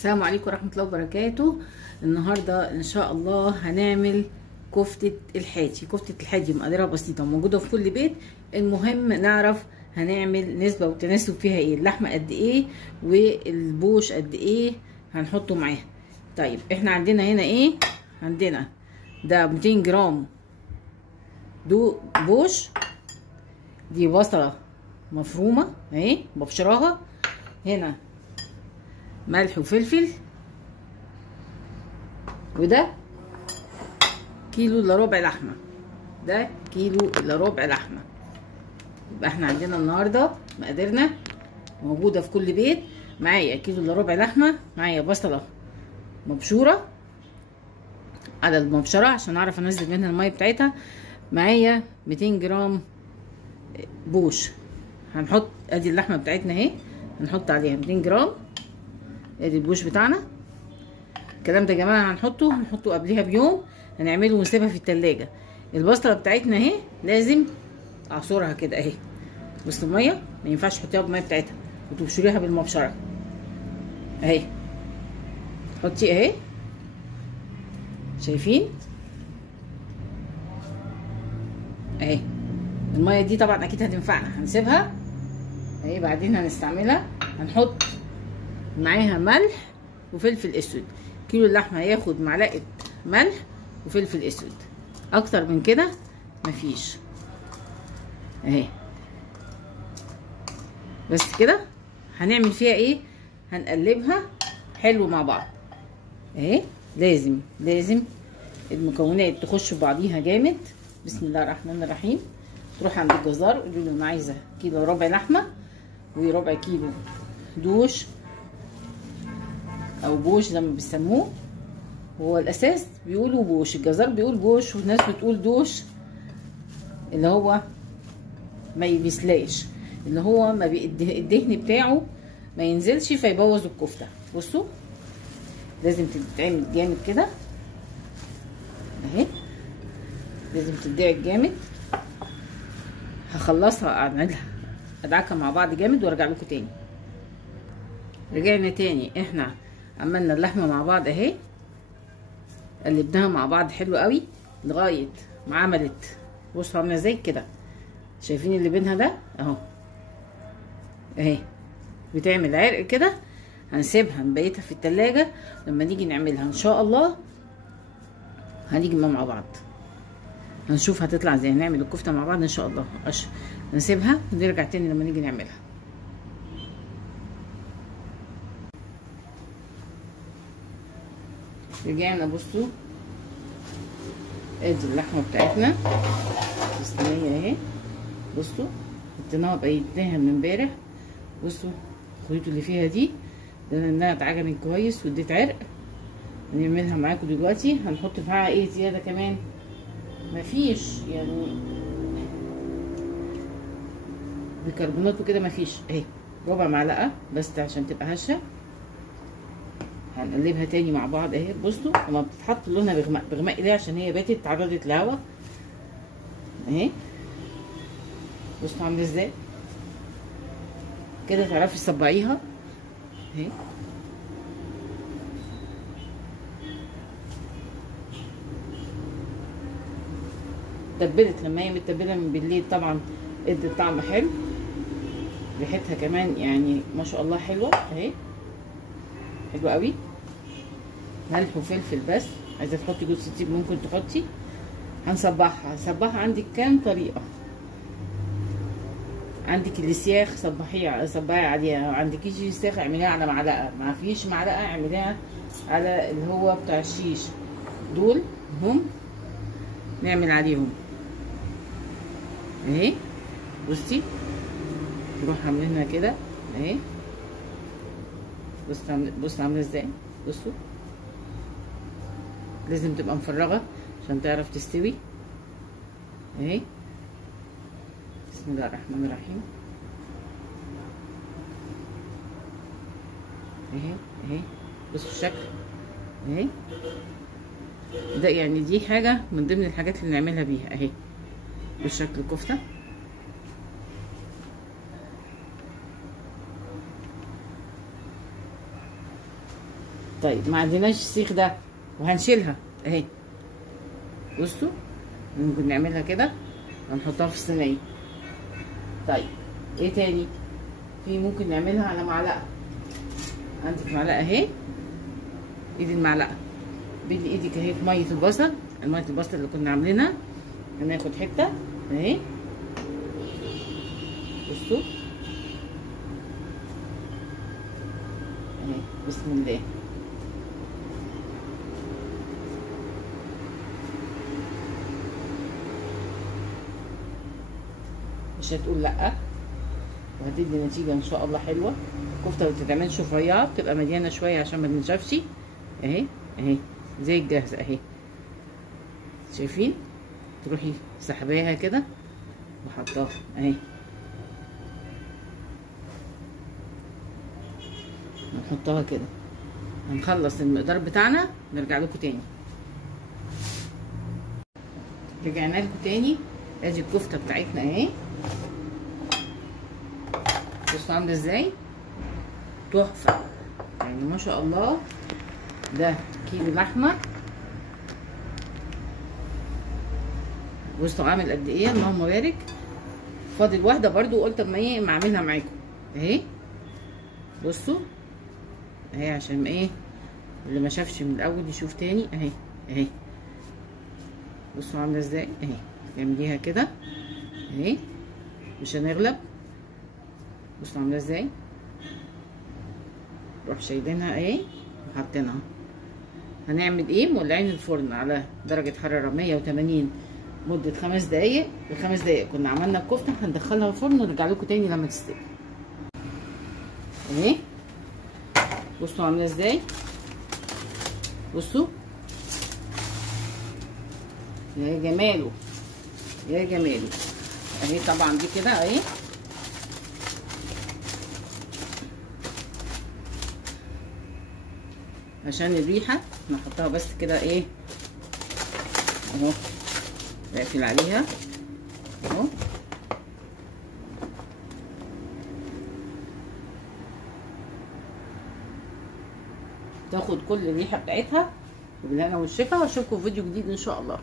السلام عليكم ورحمة الله وبركاته. النهاردة ان شاء الله هنعمل كفتة الحاتي. كفتة الحاتي مقاديرها بسيطة وموجودة في كل بيت. المهم نعرف هنعمل نسبة وتناسب فيها ايه، اللحمة قد ايه والبوش قد ايه هنحطه معاها. طيب احنا عندنا هنا ايه؟ عندنا ده 200 جرام بوش، دي بصلة مفرومة اهي ببشرها، هنا ملح وفلفل، وده كيلو الا ربع لحمه، ده كيلو الا ربع لحمه. يبقى احنا عندنا النهارده مقاديرنا موجوده في كل بيت. معايا كيلو الا ربع لحمه، معايا بصله مبشوره على المبشره عشان اعرف انزل منها الميه بتاعتها، معايا 200 جرام بوش. هنحط ادي اللحمه بتاعتنا اهي، هنحط عليها 200 جرام، ادي البوش بتاعنا. الكلام ده يا جماعه هنحطه قبلها بيوم، هنعمله ونسيبها في التلاجة. البصله بتاعتنا اهي لازم اعصرها كده اهي وسط الميه، ما ينفعش تحطيها بالميه بتاعتها وتبشريها بالمبشره اهي. حطي اهي، شايفين اهي. الميه دي طبعا اكيد هتنفعنا، هنسيبها اهي بعدين هنستعملها. هنحط معاها ملح وفلفل اسود. كيلو اللحمه هياخد معلقه ملح وفلفل اسود، اكتر من كده مفيش اهي. بس كده هنعمل فيها ايه؟ هنقلبها حلو مع بعض اهي. لازم المكونات تخش في بعضيها جامد. بسم الله الرحمن الرحيم. تروح عند الجزار قولي له انا عايزه كيلو ربع لحمه وربع كيلو دوش او بوش زي ما بيسموه. هو الاساس بيقولوا بوش، الجزار بيقول بوش والناس بتقول دوش، اللي هو ما يبسلاش، اللي هو ما الدهن بتاعه ما ينزلش فيبوظ الكفته. بصوا لازم تتعمل جامد كده اهي، لازم تدعك جامد. هخلصها اعملها ادعكها مع بعض جامد وارجع لكم تاني. رجعنا تاني، احنا عملنا اللحمه مع بعض اهي، قلبناها مع بعض حلو قوي لغايه ما عملت، بصوا عامله ازاي كده، شايفين اللي بينها ده اهو اهي، بتعمل عرق كده. هنسيبها نبيتها في التلاجة، لما نيجي نعملها ان شاء الله هنيجي مع بعض هنشوف هتطلع ازاي. هنعمل الكفته مع بعض ان شاء الله. نسيبها ونرجع تاني لما نيجي نعملها. رجعنا، بصوا ادي اللحمه بتاعتنا في الصينيه اهي. بصوا حطيناها بقيتها من امبارح. بصوا الخيوط اللي فيها دي لانها اتعجنت كويس واديت عرق. هنعملها معاكم دلوقتي. هنحط معاها ايه زياده كمان؟ مفيش يعني بيكربونات وكده، مفيش اهي، ربع معلقه بس عشان تبقى هشه. هنقلبها تاني مع بعض اهي. بصوا لما بتتحط لونها بغماء ليه؟ عشان هي باتت اتعرضت لهوا اهي. بصوا عامله ازاي كده، تعرفي تصبعيها اهي. تبلت، لما هي متبله من بالليل طبعا ادت طعم حلو، ريحتها كمان يعني ما شاء الله حلوه اهي، حلوه قوي. ملح وفلفل بس، عايزه تحطي جوز الطيب ممكن تحطي. هنصبعها عندك كام طريقه. عندك السياخ صبعي عليها، عندكيش السياخ اعمليها على معلقه، ما فيش معلقه اعمليها على اللي هو بتاع الشيش. دول هم نعمل عليهم اهي. بصي نروح عاملينها كده اهي. بصوا عامله ازاي. بصوا لازم تبقى مفرغه عشان تعرف تستوي اهي. بسم الله الرحمن الرحيم اهي. بصوا الشكل اهي، ده يعني دي حاجه من ضمن الحاجات اللي نعملها بيها اهي. بالشكل الكفته طيب ما عندناش السيخ ده وهنشيلها اهي. بصوا ممكن نعملها كده ونحطها في الصينيه. طيب ايه تاني؟ في ممكن نعملها على معلقه. عندك معلقه اهي، ايد المعلقه بدي ايدك اهي في ميه البصل، ميه البصل اللي كنا عاملينها. هناخد حته اهي، بصوا اهي، بسم الله. مش هتقول لا، وهتدي نتيجه ان شاء الله حلوه. الكفته ما بتتعملش رفيعه، بتبقى مليانه شويه عشان ما تنشفش. اهي اهي زي الجاهزه اهي، شايفين؟ تروحي سحباها كده وحطاها اهي، نحطها كده. هنخلص المقدار بتاعنا نرجع لكم تاني. رجعنا لكم تاني، ادي الكفته بتاعتنا اهي. بصوا عامله ازاي، تحفه يعني ما شاء الله. ده كيلو لحمه، بصوا عامل قد ايه، اللهم بارك. فاضل واحده برضو، قلت اما ايه ما اعملها معاكم اهي. بصوا اهي عشان ايه اللي ما شافش من الاول يشوف تاني اهي اهي. بصوا عامله ازاي اهي، نعمليها كده اهي مش هنغلب. بصوا عامله ازاي، نروح شايلينها اهي وحاطينها. هنعمل ايه، مولعين الفرن على درجه حراره 180 مده 5 دقايق. ال5 دقايق كنا عملنا الكفته، هندخلها الفرن ونرجع لكم تاني لما تستوي اهي. بصوا عامله ازاي، بصوا يا جماله يا جماله اهي. طبعا دي كده اهي، عشان الريحه نحطها بس كده ايه اهو، نقفل عليها اهو. تاخد كل الريحه بتاعتها. وبالهنا والشفا، واشوفكم في فيديو جديد ان شاء الله.